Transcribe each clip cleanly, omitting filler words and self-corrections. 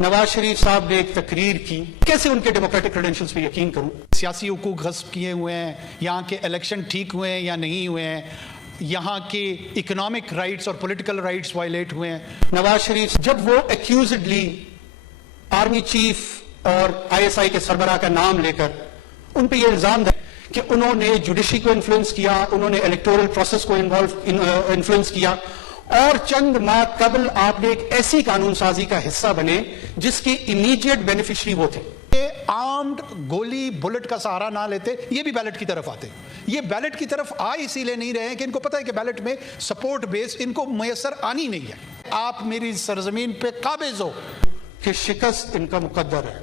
नवाज शरीफ साहब ने एक तकरीर की, कैसे उनके डेमोक्रेटिक क्रेडेंशियल्स पे यकीन करूं। सियासी हुकूक गस्ब किए हुए हैं, यहाँ के इलेक्शन ठीक हुए हैं या नहीं हुए हैं, यहाँ के इकोनॉमिक राइट्स और पॉलिटिकल राइट्स वायलेट हुए हैं। नवाज शरीफ जब वो एक्यूजडली आर्मी चीफ और आईएसआई के सरबराह का नाम लेकर उन पे ये इल्जाम है कि उन्होंने जुडिशरी को इन्फ्लुएंस किया, उन्होंने इलेक्टोरल प्रोसेस को इन्फ्लुएंस किया, और चंद माह कबल आपने एक ऐसी कानून साजी का हिस्सा बने जिसकी इमीडिएट बेनिफिशरी वो थे। ये आर्म्ड गोली बुलेट का सहारा ना लेते, ये भी बैलेट की तरफ आते। ये बैलेट की तरफ आ इसीलिए नहीं रहे हैं कि इनको पता है कि बैलेट में सपोर्ट बेस इनको मुयसर आनी नहीं है। आप मेरी सरजमीन पे काबिज हो कि शिकस्त इनका मुकद्दर है,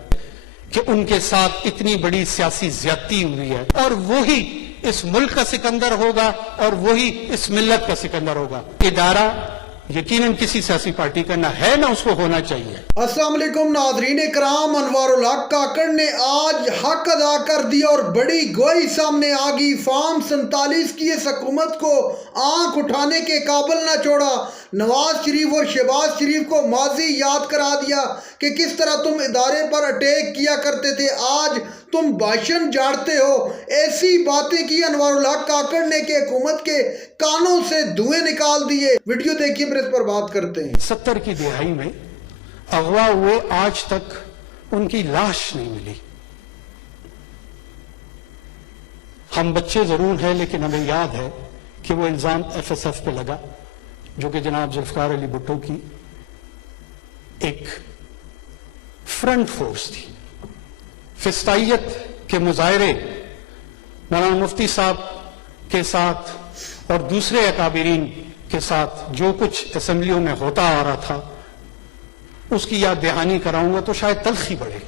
कि उनके साथ इतनी बड़ी सियासी ज्यादती हुई है, और वही इस मुल्क का सिकंदर होगा और वही इस मिल्लत का सिकंदर होगा। इदारा यकीनन किसी सियासी पार्टी का ना है ना उसको होना चाहिए। अस्सलाम वालेकुम नाज़रीन इकराम, अनवारुल हक काकड़ ने आज हक अदा कर दिया और बड़ी गवाही सामने आ गई। फॉर्म 47 की इस हुकूमत को आंख उठाने के काबिल ना छोड़ा। नवाज शरीफ और शहबाज शरीफ को माजी याद करा दिया कि किस तरह तुम इदारे पर अटैक किया करते थे, आज तुम भाषण झाड़ते हो। ऐसी बातें की अनवारुल हक काकड़ ने कि हुकूमत के कानों से धुएं निकाल दिए। वीडियो देखिए, फिर इस पर बात करते हैं। 70 की दिहाई में अगवा हुए आज तक उनकी लाश नहीं मिली। हम बच्चे जरूर हैं, लेकिन हमें याद है कि वो इल्जाम एफएसएफ पे लगा, जो कि जनाब जुल्फकार अली भुट्टो की एक फ्रंट फोर्स थी। फिस्ताइयत के मुजाहरे मौलाना मुफ्ती साहब के साथ और दूसरे अकाबिरीन के साथ जो कुछ असेंबलियों में होता आ रहा था, उसकी याद दहानी कराऊंगा तो शायद तल्खी बढ़े,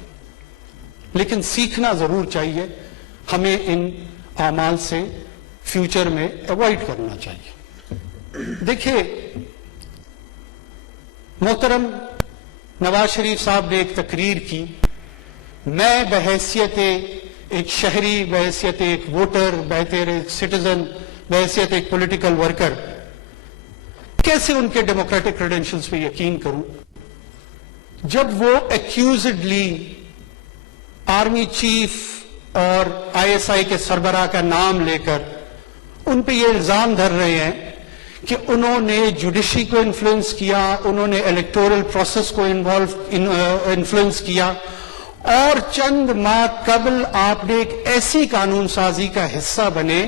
लेकिन सीखना जरूर चाहिए। हमें इन आमाल से फ्यूचर में अवॉइड करना चाहिए। देखिए मोहतरम नवाज शरीफ साहब ने एक तकरीर की, मैं बहैसियत एक शहरी, बहैसियत एक वोटर, बहैसियत एक सिटीजन, बहैसियत एक पॉलिटिकल वर्कर कैसे उनके डेमोक्रेटिक क्रेडेंशियल्स पे यकीन करूं, जब वो एक्यूजडली आर्मी चीफ और आईएसआई के सरबराह का नाम लेकर उन पे ये इल्जाम धर रहे हैं कि उन्होंने जुडिशरी को इन्फ्लुएंस किया, उन्होंने इलेक्टोरल प्रोसेस को इन्फ्लुएंस किया, और चंद माह कबल आपने एक ऐसी कानून साजी का हिस्सा बने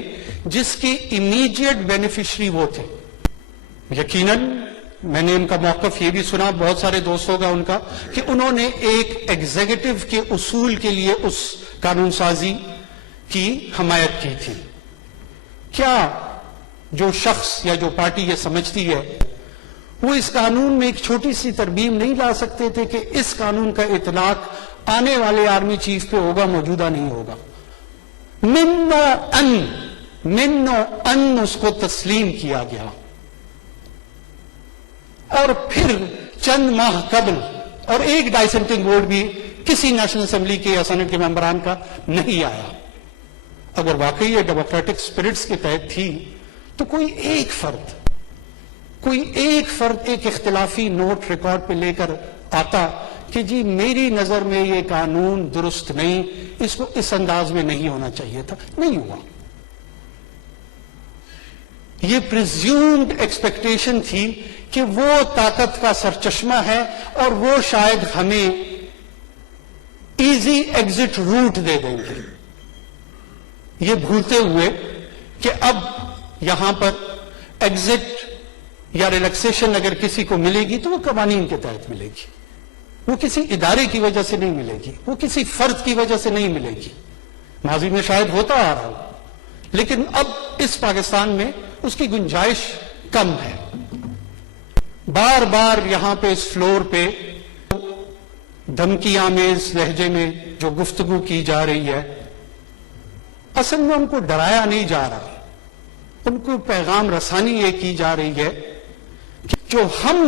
जिसकी इमीडिएट बेनिफिशरी वो थे। यकीनन मैंने इनका मौकफ ये भी सुना, बहुत सारे दोस्तों का उनका, कि उन्होंने एक एग्जीक्यूटिव के उसूल के लिए उस कानून साजी की हमायत की थी। क्या जो शख्स या जो पार्टी ये समझती है वो इस कानून में एक छोटी सी तरमीम नहीं ला सकते थे कि इस कानून का इतलाक आने वाले आर्मी चीफ पे होगा, मौजूदा नहीं होगा। मिन्नो अन उसको तस्लीम किया गया, और फिर चंद माह कबल और एक डाइसेंटिंग वोट भी किसी नेशनल असेंबली के या सेनेट के मेंबरान का नहीं आया। अगर वाकई ये डेमोक्रेटिक स्पिरिट्स के तहत थी तो कोई एक फर्द एक इख्तिलाफी नोट रिकॉर्ड पे लेकर आता कि जी मेरी नजर में ये कानून दुरुस्त नहीं, इसको इस अंदाज में नहीं होना चाहिए था, नहीं हुआ। ये प्रिज्यूम्ड एक्सपेक्टेशन थी कि वो ताकत का सरचश्मा है और वो शायद हमें इजी एग्जिट रूट दे देंगे, ये भूलते हुए कि अब यहां पर एग्जिट या रिलैक्सेशन अगर किसी को मिलेगी तो वो कवानीन के तहत मिलेगी, वो किसी इदारे की वजह से नहीं मिलेगी, वो किसी फर्द की वजह से नहीं मिलेगी। माजी में शायद होता आ रहा हो, लेकिन अब इस पाकिस्तान में उसकी गुंजाइश कम है। बार बार यहां पे इस फ्लोर पे धमकी आमेज लहजे में जो गुफ्तगू की जा रही है, असल में उनको डराया नहीं जा रहा, उनको पैगाम रसानी ये की जा रही है कि जो हम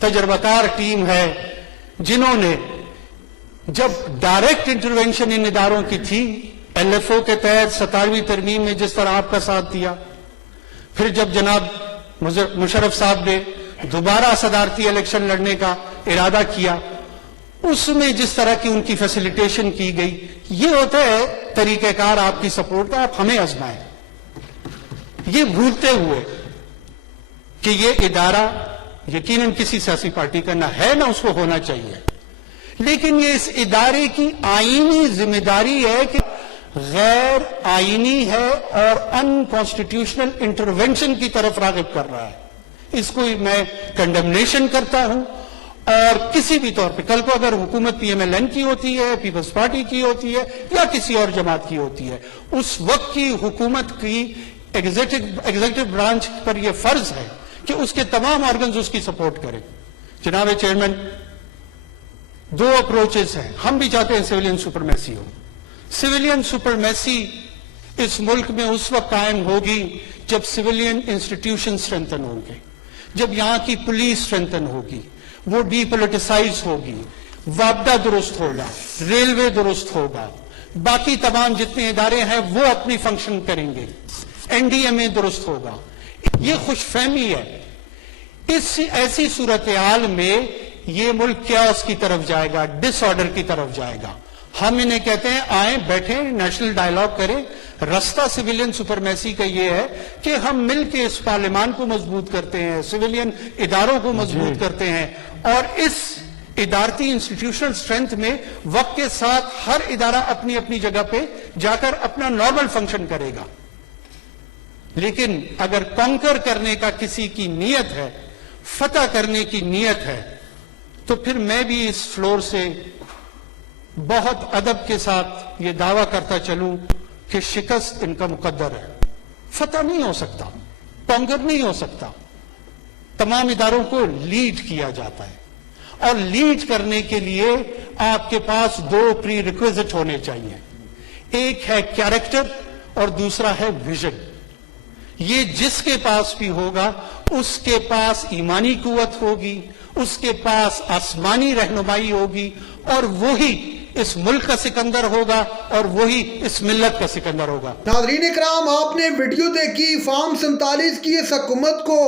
तजर्बाकार टीम है, जिन्होंने जब डायरेक्ट इंटरवेंशन इन इदारों की थी, एलएफओ के तहत 17वीं तरमीम में जिस तरह आपका साथ दिया, फिर जब जनाब मुशर्रफ साहब ने दोबारा सदारती इलेक्शन लड़ने का इरादा किया, اس میں جس طرح کی ان کی فیسیلیٹیشن کی گئی، یہ ہوتا ہے طریقہ کار آپ کی سپورٹ کا، آپ ہمیں آزمائیں، یہ بھولتے ہوئے کہ یہ ادارہ یقیناً کسی سیاسی پارٹی کا نہ ہے نہ اس کو ہونا چاہیے، لیکن یہ اس ادارے کی آئینی ذمہ داری ہے کہ غیر آئینی ہے اور ان کانسٹیٹیوشنل انٹرونشن کی طرف راغب کر رہا ہے۔ اس کو میں کنڈمنیشن کرتا ہوں، اور کسی بھی طور پہ کل کو اگر حکومت پی ایم ایل این کی ہوتی ہے، پیپلز پارٹی کی ہوتی ہے یا کسی اور جماعت کی ہوتی ہے، اس وقت کی حکومت کی ایگزیکٹو برانچ پر یہ فرض ہے کہ اس کے تمام آرگنز اس کی سپورٹ کریں۔ جناب چیئرمین، دو اپروچز ہیں، ہم بھی چاہتے ہیں سویلین سپرمیسی ہو۔ سویلین سپرمیسی اس ملک میں اس وقت قائم ہوگی جب سویلین انسٹیٹیوشن سٹرینتھن ہوں گے، جب یہاں کی پولیس سٹرینتھن ہوگی، وہ ڈی پولیٹیسائز ہوگی، وابدہ درست ہوگا، ریلوے درست ہوگا، باقی تمام جتنے ادارے ہیں وہ اپنی فنکشن کریں گے، این ڈی ایم اے درست ہوگا۔ یہ خوش فہمی ہے۔ اس ایسی صورتحال میں یہ ملک کیاس کی طرف جائے گا، ڈس آرڈر کی طرف جائے گا۔ ہم انہیں کہتے ہیں آئیں بیٹھیں، نیشنل ڈائیلاگ کریں۔ رستہ سویلین سپرمیسی کا یہ ہے کہ ہم مل کے اس پارلیمان کو مضبوط کرتے ہیں، سویلین اداروں کو مضبوط کرتے ہیں، اور اس ادارتی انسٹیٹیوشنل سٹرینتھ میں وقت کے ساتھ ہر ادارہ اپنی اپنی جگہ پہ جا کر اپنا نارمل فنکشن کرے گا۔ لیکن اگر کانکر کرنے کا کسی کی نیت ہے، فتح کرنے کی نیت ہے، تو پھر میں بھی اس فلور سے بہت ادب کے ساتھ یہ دعویٰ کرتا چلوں کہ شکست ان کا مقدر ہے۔ فتح نہیں ہو سکتا، کانکر نہیں ہو سکتا۔ تمام اداروں کو لیڈ کیا جاتا ہے، اور لیڈ کرنے کے لیے آپ کے پاس دو پری ریکویزٹ ہونے چاہیے، ایک ہے کیریکٹر اور دوسرا ہے ویژن۔ یہ جس کے پاس بھی ہوگا اس کے پاس ایمانی قوت ہوگی، اس کے پاس آسمانی رہنمائی ہوگی، اور وہی اس ملک کا سکندر ہوگا اور وہی اس ملت کا سکندر ہوگا۔ ناظرین اکرام، آپ نے ویڈیو دیکھی۔ فارم 47 کی اس حکومت کو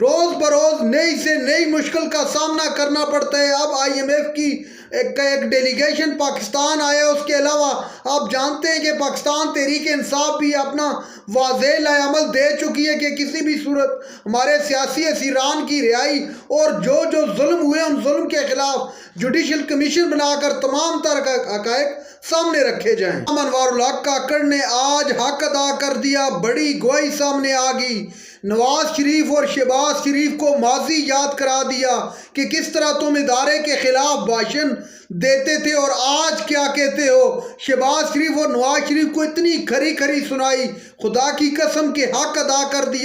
روز بروز نئی سے نئی مشکل کا سامنا کرنا پڑتا ہے۔ اب آئی ایم ایف کی ایک ڈیلیگیشن پاکستان آیا، اس کے علاوہ آپ جانتے ہیں کہ پاکستان تحریک انصاف بھی اپنا واضح لائحہ عمل دے چکی ہے کہ کسی بھی صورت ہمارے سیاسی اسیران کی رہائی اور جو ظلم ہوئے ان ظلم کے خلاف جوڈیشل کمیشن بنا کر تمام تر حقائق سامنے رکھے جائیں۔ انوار الحق کاکڑ نے آج حق ادا کر دیا، بڑی گواہی سامنے آ گئی۔ نواز شریف اور شہباز شریف کو ماضی یاد کرا دیا کہ کس طرح تم ادارے کے خلاف بھاشن دیتے تھے اور آج کیا کہتے ہو۔ شہباز شریف اور نواز شریف کو اتنی کھری کھری سنائی، خدا کی قسم کہ حق ادا کر دیا۔